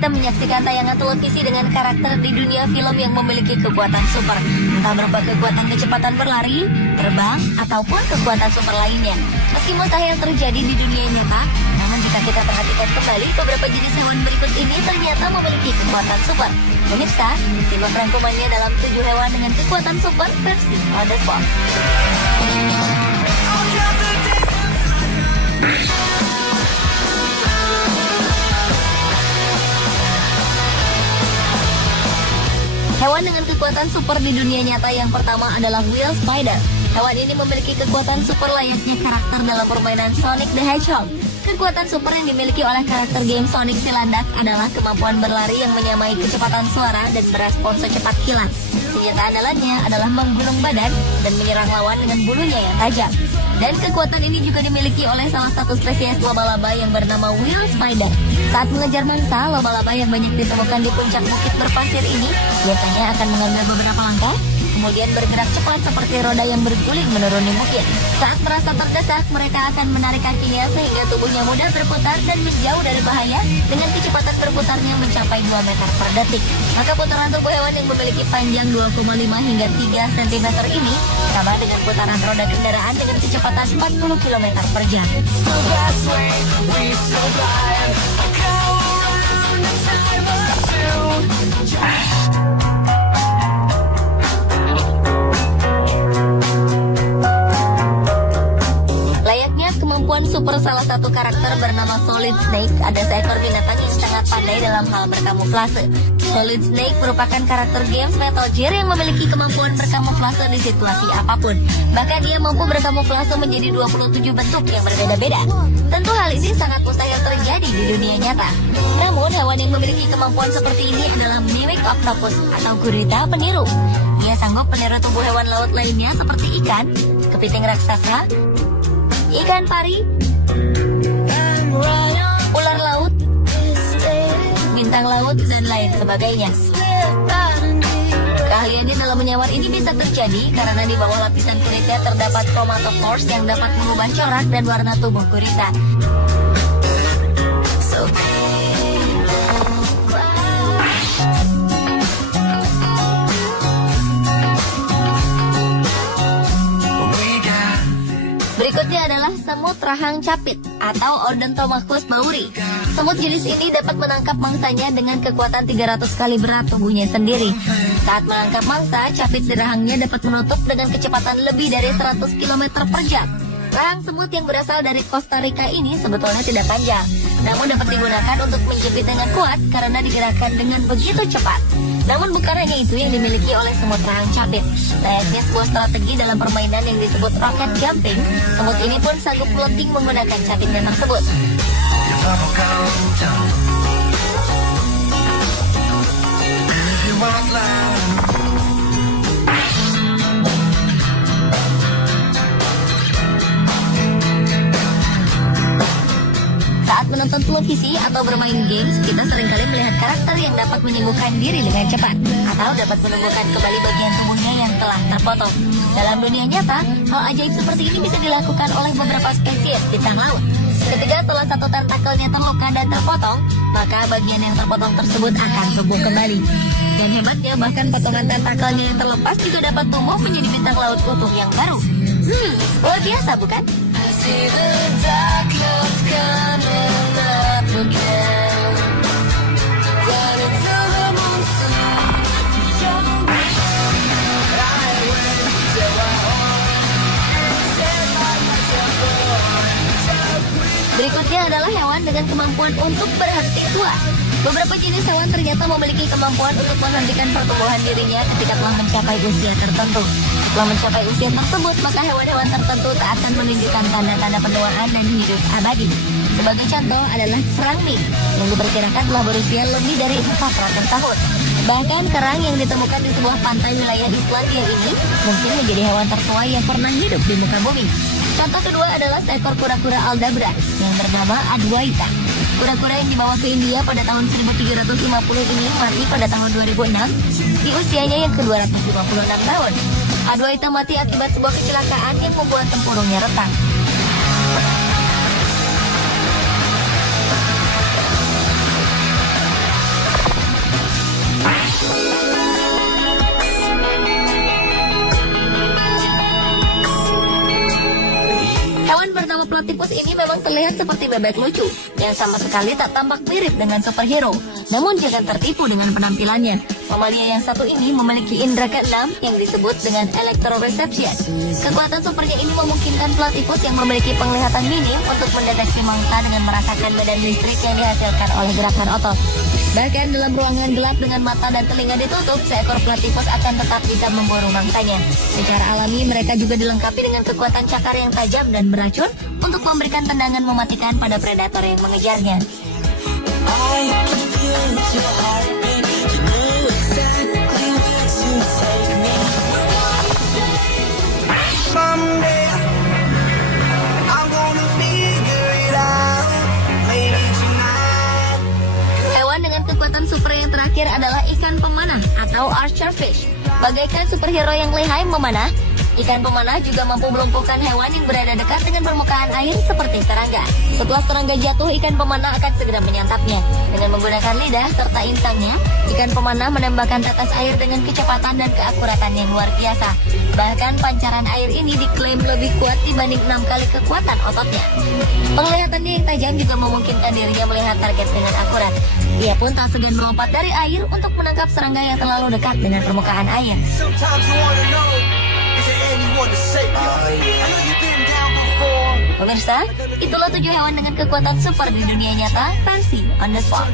kita menyaksikan tayangan televisi dengan karakter di dunia film yang memiliki kekuatan super. Entah berupa kekuatan kecepatan berlari, terbang, ataupun kekuatan super lainnya. Meski mustahil terjadi di dunia nyata, namun jika kita perhatikan kembali, beberapa jenis hewan berikut ini ternyata memiliki kekuatan super. Pemirsa, simak rangkumannya dalam 7 hewan dengan kekuatan super versi On The Spot. Hewan dengan kekuatan super di dunia nyata yang pertama adalah whale spider. Hewan ini memiliki kekuatan super layaknya karakter dalam permainan Sonic the Hedgehog. Kekuatan super yang dimiliki oleh karakter game Sonic si landak adalah kemampuan berlari yang menyamai kecepatan suara dan berespon secepat kilat. Senjata andalannya adalah menggulung badan dan menyerang lawan dengan bulunya yang tajam. Dan kekuatan ini juga dimiliki oleh salah satu spesies laba-laba yang bernama whale spider. Saat mengejar mangsa, laba-laba yang banyak ditemukan di puncak bukit berpasir ini biasanya akan mengambil beberapa langkah, kemudian bergerak cepat seperti roda yang berguling menuruni bukit. Saat merasa terdesak, mereka akan menarik kakinya sehingga tubuhnya mudah berputar dan menjauh dari bahaya dengan kecepatan berputarnya mencapai 2 meter per detik. Maka putaran tubuh hewan yang memiliki panjang 2,5 hingga 3 cm ini sama dengan putaran roda kendaraan dengan kecepatan 40 km per jam. Kemampuan super salah satu karakter bernama Solid Snake ada seekor binatang yang sangat pandai dalam hal berkamuflase. Solid Snake merupakan karakter games Metal Gear yang memiliki kemampuan berkamuflase di situasi apapun. Bahkan dia mampu berkamuflase menjadi 27 bentuk yang berbeda-beda. Tentu hal ini sangat mustahil terjadi di dunia nyata. Namun hewan yang memiliki kemampuan seperti ini adalah Mimic Octopus atau gurita peniru. Ia sanggup meniru tubuh hewan laut lainnya seperti ikan, kepiting raksasa, ikan pari, ular laut, bintang laut, dan lain sebagainya. Keahliannya dalam menyamar ini bisa terjadi karena di bawah lapisan kulitnya terdapat chromatophores yang dapat mengubah corak dan warna tubuh gurita. Berikutnya adalah semut rahang capit atau Odontomachus bauri. Semut jenis ini dapat menangkap mangsanya dengan kekuatan 300 kali berat tubuhnya sendiri. Saat menangkap mangsa, capit di rahangnya dapat menutup dengan kecepatan lebih dari 100 km per jam. Rahang semut yang berasal dari Costa Rica ini sebetulnya tidak panjang, namun dapat digunakan untuk menjepit dengan kuat karena digerakkan dengan begitu cepat. Namun bukan hanya itu yang dimiliki oleh semut rahang capit. Layaknya sebuah strategi dalam permainan yang disebut rocket jumping, semut ini pun sanggup melonting menggunakan capitnya tersebut. Saat menonton televisi atau bermain games, kita seringkali melihat karakter yang dapat menyembuhkan diri dengan cepat atau dapat menumbuhkan kembali bagian tubuhnya yang telah terpotong. Dalam dunia nyata, hal ajaib seperti ini bisa dilakukan oleh beberapa spesies bintang laut. Ketika salah satu tentakelnya terluka dan terpotong, maka bagian yang terpotong tersebut akan tumbuh kembali. Dan hebatnya, bahkan potongan tentakelnya yang terlepas juga dapat tumbuh menjadi bintang laut utuh yang baru. Luar biasa bukan? Berikutnya adalah hewan dengan kemampuan untuk berhenti tua. Beberapa jenis hewan ternyata memiliki kemampuan untuk menghentikan pertumbuhan dirinya ketika telah mencapai usia tertentu. Setelah mencapai usia tersebut, maka hewan-hewan tertentu tak akan menunjukkan tanda-tanda penuaan dan hidup abadi. Sebagai contoh adalah kerang mink yang diperkirakan telah berusia lebih dari 400 tahun. Bahkan kerang yang ditemukan di sebuah pantai wilayah Islandia ini mungkin menjadi hewan tertua yang pernah hidup di muka bumi. Contoh kedua adalah seekor kura-kura Aldabra yang bernama Adwaita. Kura-kura yang dibawa ke India pada tahun 1350 ini mati pada tahun 2006 di usianya yang ke-256 tahun. Adwaita mati akibat sebuah kecelakaan yang membuat tempurungnya retak. Nama platypus ini memang terlihat seperti bebek lucu yang sama sekali tak tampak mirip dengan superhero. Namun jangan tertipu dengan penampilannya. Mamalia yang satu ini memiliki indera keenam yang disebut dengan electroreception. Kekuatan supernya ini memungkinkan platypus yang memiliki penglihatan minim untuk mendeteksi mangsa dengan merasakan medan listrik yang dihasilkan oleh gerakan otot. Bahkan dalam ruangan gelap dengan mata dan telinga ditutup, seekor platypus akan tetap bisa memburu mangsanya. Secara alami, mereka juga dilengkapi dengan kekuatan cakar yang tajam dan beracun untuk memberikan tendangan mematikan pada predator yang mengejarnya. Kekuatan super yang terakhir adalah ikan pemanah atau archer fish. Bagaikan superhero yang lihai memanah, ikan pemanah juga mampu melumpuhkan hewan yang berada dekat dengan permukaan air seperti serangga. Setelah serangga jatuh, ikan pemanah akan segera menyantapnya. Dengan menggunakan lidah serta insangnya, ikan pemanah menembakkan tetes air dengan kecepatan dan keakuratan yang luar biasa. Bahkan pancaran air ini diklaim lebih kuat dibanding 6 kali kekuatan ototnya. Penglihatannya yang tajam juga memungkinkan dirinya melihat target dengan akurat. Ia pun tak segan melompat dari air untuk menangkap serangga yang terlalu dekat dengan permukaan air. Pemirsa, itulah 7 hewan dengan kekuatan super di dunia nyata versi On The Spot.